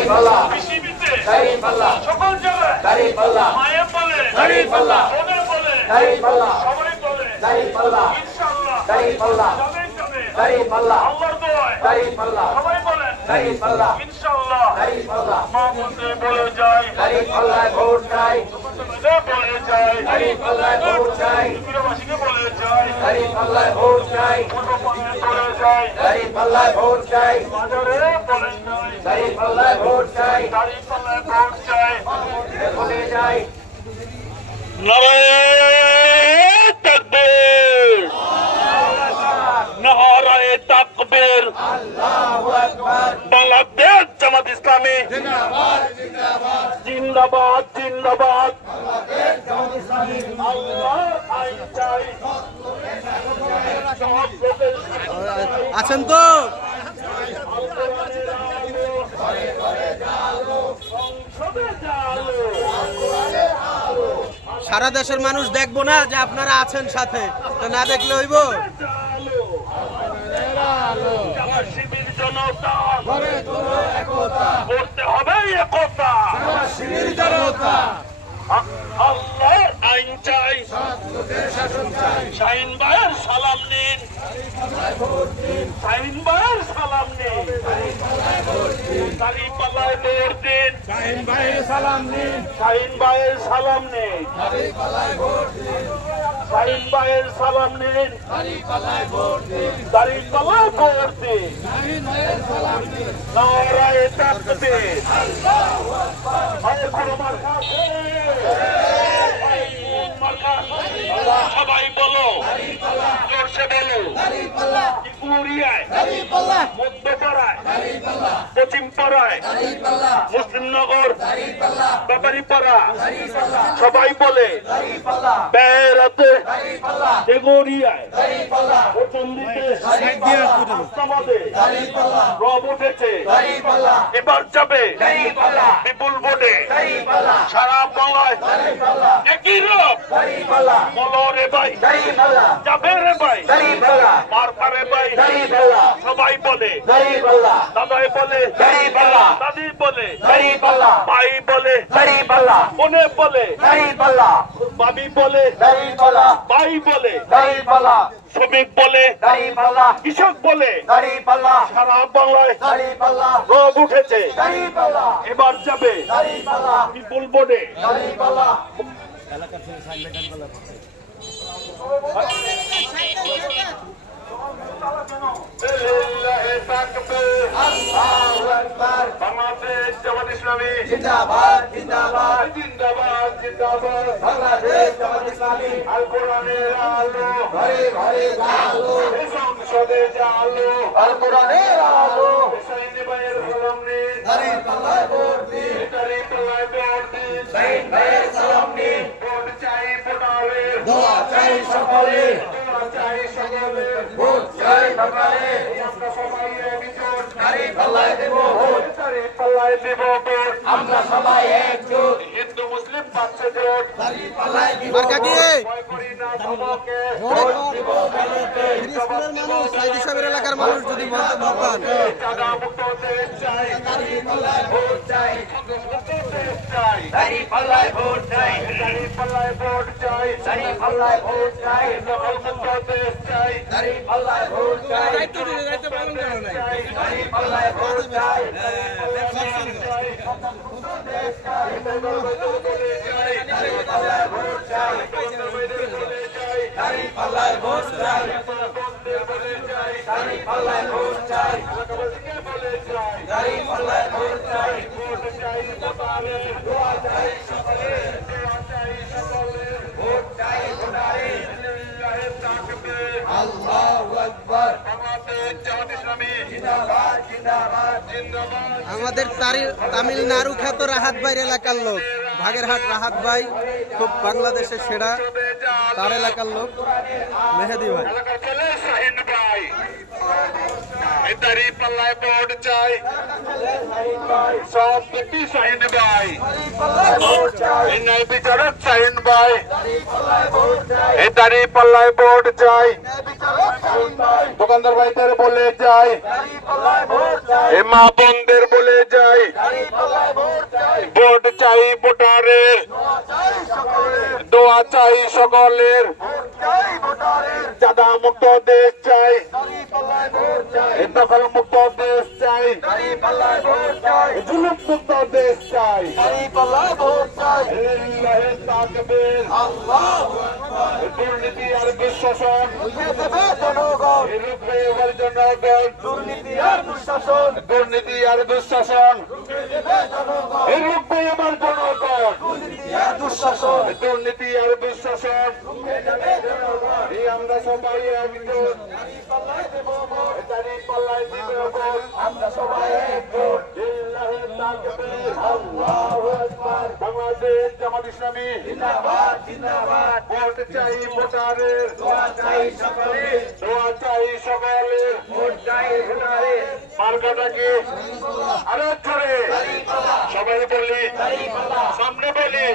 দাঁড়িপাল্লা পৃথিবীতে দাঁড়িপাল্লা সকল জায়গায় দাঁড়িপাল্লা মায়ের বলে দাঁড়িপাল্লা বোনের বলে দাঁড়িপাল্লা সবাই বলে দাঁড়িপাল্লা ইনশাআল্লাহ দাঁড়িপাল্লা দাঁড়িপাল্লা আল্লাহর দোয়ায় দাঁড়িপাল্লা সবাই বলেন দাঁড়িপাল্লা ইনশাআল্লাহ দাঁড়িপাল্লা মা বোনদের বলে যায় দাঁড়িপাল্লায় ভোট চাই বলে যায় দাঁড়িপাল্লায় ভোট চাই ত্রিপুরাবাসীকে বলে যায় দাঁড়িপাল্লায় ভোট চাই পূর্ববঙ্গে বলে যায় দাঁড়িপাল্লায় ভোট চাই বাজারে বলে যায় দাঁড়িপাল্লায় ভোট চাই দাঁড়িপাল্লায় ভোট চাই বলে যায় নারায়ে তাকবীর নারায়ে তাকবীর আল্লাহু আকবার বাংলাদেশ জামাত ইসলামী জিন্দাবাদ জিন্দাবাদ জিন্দাবাদ বাংলাদেশ জামাত ইসলামী আল্লাহ আইন চাই আছেন তো সারা দেশের মানুষ দেখবো না যে আপনারা আছেন সাথে, না দেখলে হইব। করতে হবে একতা, আল্লাহর আইন চাই, শাহিন ভাইয়ের সালাম নিন, শাহিন ভাইয়ের সালাম নিন, দাঁড়িপাল্লায় ভোট দিন, শাহিন ভাইয়ের সালাম নিন, শাহিন ভাইয়ের সালাম নিন, শাহিন ভাইয়ের সালাম নিন, দাঁড়িপাল্লায় ভোট দিন, নারায়ে তাকবীর আল্লাহু আকবার সবাই বলো জোরসে বলো উড়িয়ায় মধ্যপাড়ায় পশ্চিম পাড়ায় মুসলিমনগর ব্যাপারীপাড়া সবাই বলে বেড়াতে দেগরিয়ায় প্রথম দিকে রব উঠেছে, এবার যাবে বিপুল ভোটে সারা বাংলায় একই রব বলো রে ভাই যাবে রে ভাই মার পারে ভাই সবাই বলে দাদাই বলে দাদি বলে ভাই বলে বোনে বলে ভাবি বলে ভাই বলে শ্রমিক বলে কৃষক বলে সারা বাংলায় রব উঠেছে, এবার যাবে বিপুল ভোটে বাংলাদেশ জামাত ইসলামী জিন্দাবাদ জিন্দাবাদ জিন্দাবাদ জিন্দাবাদ বাংলাদেশ জামাত ইসলামী আল কোরআনের আলো ঘরে ঘরে আলো সংসদে আলো আল কোরআনের আলো শাহিন ভাইয়ের সালাম নিন, দাঁড়িপাল্লায় ভোট দিন, দাঁড়িপাল্লায় ভোট দিন, শাহিন ভাইয়ের সালাম নিন, ভোট চাই ভোটারে, দোয়া চাই সকলে, দোয়া চাই সকলে, ভোট চাই সকলে, আমরা সবাই একজোট, দাঁড়িপাল্লায় দেব ভোট, দাঁড়িপাল্লায় দেব ভোট, আমরা সবাই একজোট, হিন্দু মুসলিম পাচ্ছে জোট, দাঁড়িপাল্লায় দেব ভোট, ভয় করি না ধমকে, ভোট দেব ভালোতে, স্কুলের মানুষ সাইদি সাহেবের এলাকার মানুষ যদি মন্তব্য করেন মুক্ত দেশ চাই, দাঁড়িপাল্লায় ভোট চাই, দাঁড়িপাল্লায় ভোট চাই, দাঁড়িপাল্লায় ভোট চাই, দাঁড়িপাল্লায় ভোট চাই, সকল মুক্ত দেশ চাই, দাঁড়িপাল্লায় ভোট চাই, দাঁড়িপাল্লায় ভোট চাই, দাঁড়িপাল্লায় ভোট চাই, দাঁড়িপাল্লায় ভোট চাই, দাঁড়িপাল্লায় ভোট চাই, দাঁড়িপাল্লায় ভোট চাই, ভোট চাই সকলে, দোয়া চাই সকলে, দোয়া চাই সকলে, ভোট চাই ভোটারে, লিল্লাহি তাকবীর আল্লাহু আকবার বাংলাদেশ জামাত ইসলামী জিন্দাবাদ জিন্দাবাদ জিন্দাবাদ। আমাদের তামিলনাড়ু খ্যাত রাহাত ভাই এলাকার লোক, ভাগেরহাট রাহাত ভাই খুব বাংলাদেশের সেরা, তার এলাকার লোক মেহেদি ভাই। শাহিন ভাই দাঁড়িপাল্লায় ভোট চাই, সব ব্যক্তি শাহিন ভাই, ন্যায় বিচারক শাহিন ভাই, দাঁড়িপাল্লায় ভোট চাই, দোকানদার ভাইদের বলে যাই, এ মা বোনদের বলে যাই, ভোট চাই ভোটারের, দোয়া চাই সকলের, চাঁদা মুক্ত দেশ চাই, দখল মুক্ত দেশ চাই, জুলুম মুক্ত দেশ চাই, দুর্নীতি আর দুঃশাসন, দুর্নীতি আর দুঃশাসন, দুর্নীতি আর দুঃশাসন, রুখবে আমার জনগণ, দুর্নীতি আর দুঃশাসন, আমরা সবাই একজোট, দাঁড়িয়ে পাল্লায় দিবে ভোট, আমরা সবাই একজোট, বাংলাদেশ জামাত ইসলামী জিন্দাবাদ জিন্দাবাদ, ভোট চাই ভোটারের, দোয়া চাই সকলের, দোয়া চাই সকলের, ভোট চাই ভোটারের, মার্কাটা কি আরো জোরে সবাই বলি, সামনে বলি,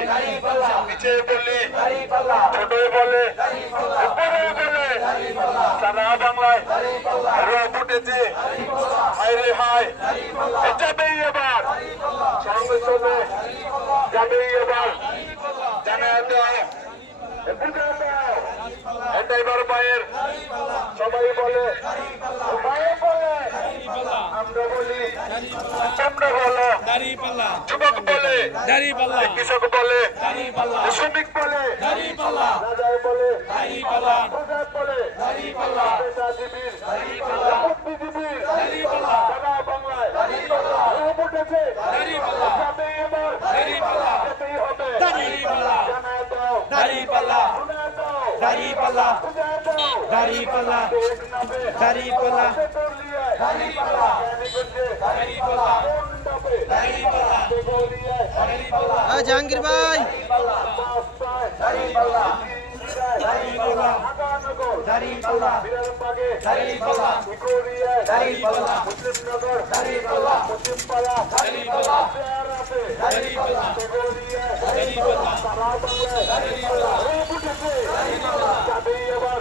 নিচে বলি, ছোট বলে, উপরে বলে, সারা বাংলায় রোদ উঠেছে, হায়রে হায়, যাবেই এবার সংসদে, যাবেই এবার, জানা দাও, বুঝে দাও, এটাই বার পায়ের, সবাই বলে, পায়ে বলে, আমরা বলি, তোমরা বলো, যুবক বলে, কৃষক বলে, শ্রমিক বলে, রাজায় বলে, প্রজায় বলে, পেশাজীবীর, বুদ্ধিজীবীর, সারা বাংলায় রোদ উঠেছে, যাবে এবার, যেতেই হবে, জানা দাও, শুনে দাও, বুঝে দাও, দেখ নাবে, জাহাঙ্গীর ভাই এবার